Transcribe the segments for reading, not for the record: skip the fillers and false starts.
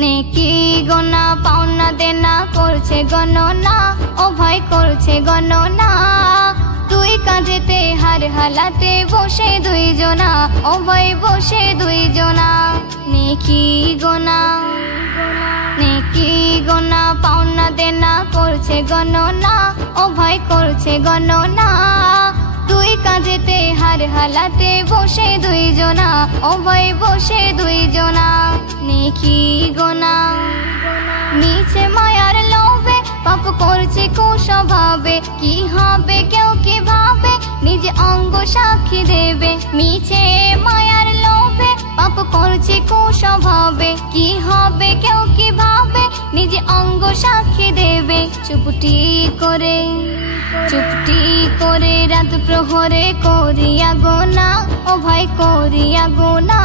নেকি গোনা পাওনা দেনা করছে গণনা, ও ভাই করছে গণনা। দুই কাঁধেতে হার হালাতে বসে দুইজনা, ও ভাই বসে দুইজনা। নেকি গোনা, নেকি গোনা পাওনা দেনা করছে গণনা, ও ভাই করছে গণনা। দুই কাঁধেতে হার হালাতে বসে দুইজনা, ও ভাই বসে দুইজনা। নেকি গোনা, মিছে মায়ার লোভে পাপ করছে কুস্বভাবে, কি হবে কেউ কি ভাবে নিজে অঙ্গ সাক্ষী দেবে। মিছে মায়ার লোভে পাপ করছে কুস্বভাবে, কি হবে কেউ কি ভাবে নিজে অঙ্গ সাক্ষী দেবে। চুপটি করে, চুপটি করে রাত প্রহরে করিয়া গোনা, ও ভাই করিয়া গোনা।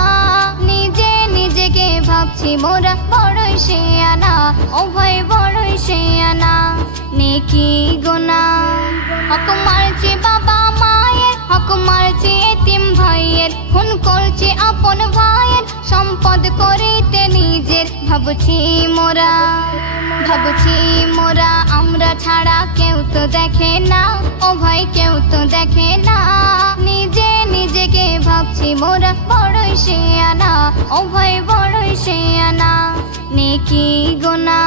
নিজে নিজেকে ভাবছি মোরা বড়ই শিয়ানা, ও ভাই বড়ই শিয়ানা। নেকি গোনা, হক মারছে বাবা মায়ের, হক মারছে এতিম ভাইয়ের, খুন করছে আপন ভাইয়ের, সম্পদ করিতে নিজের। ভাবছি মোরা, ভাবছি মোরা আমরা ছাড়া কেউ তো দেখে না, ও ভাই কেউ তো দেখে না। নিজে নিজেকে ভাবছি মোরা বড়ই শিয়ানা, ও ভাই বড়ই শিয়ানা। নেকি গোনা,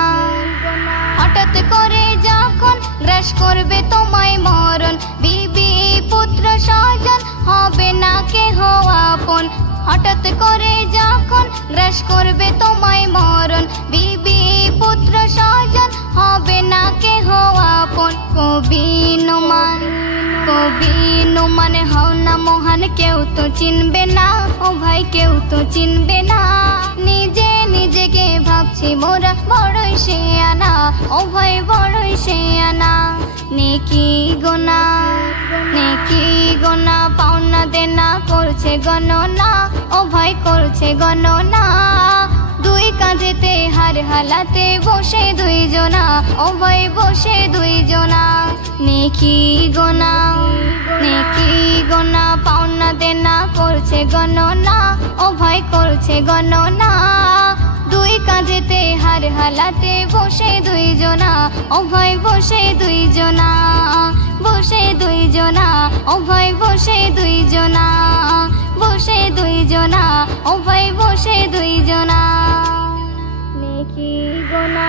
হঠাৎ করে যখন গ্রাস করবে তোমায় মরণ, বিবি পুত্র স্বজন হবে না কেহ আপন। হঠাৎ করে যখন গ্রাস করবে তোমায় মরণ, বিবি পুত্র স্বজন হবে না কেহ আপন। কবি নুমান, কবি নুমান হও না মহান, কেউ তো চিনবে না, ও ভাই কেউ তো চিনবে না। নিজে নিজেকে ভাবছি মোরা বড়ই শিয়ানা, ও ভাই বড়ই শিয়ানা। নেকি গোনা, নেকি গোনা পাওনা দেনা করছে গণনা, ও ভাই করছে গণনা। দুই কাঁধেতে হার হালাতে বসে দুইজনা, ও ভাই বসে দুইজনা। নেকি গোনা, নেকি গোনা পাওনা দেনা করছে গণনা, ও ভাই করছে গণনা। দুই কাঁধেতে হার হালাতে বসে দুইজনা, ও ভাই বসে দুইজনা। বসে দুইজনা, ও ভাই বসে দুইজনা। বসে দুইজনা, ও ভাই বসে দুইজনা। নেকি গোনা।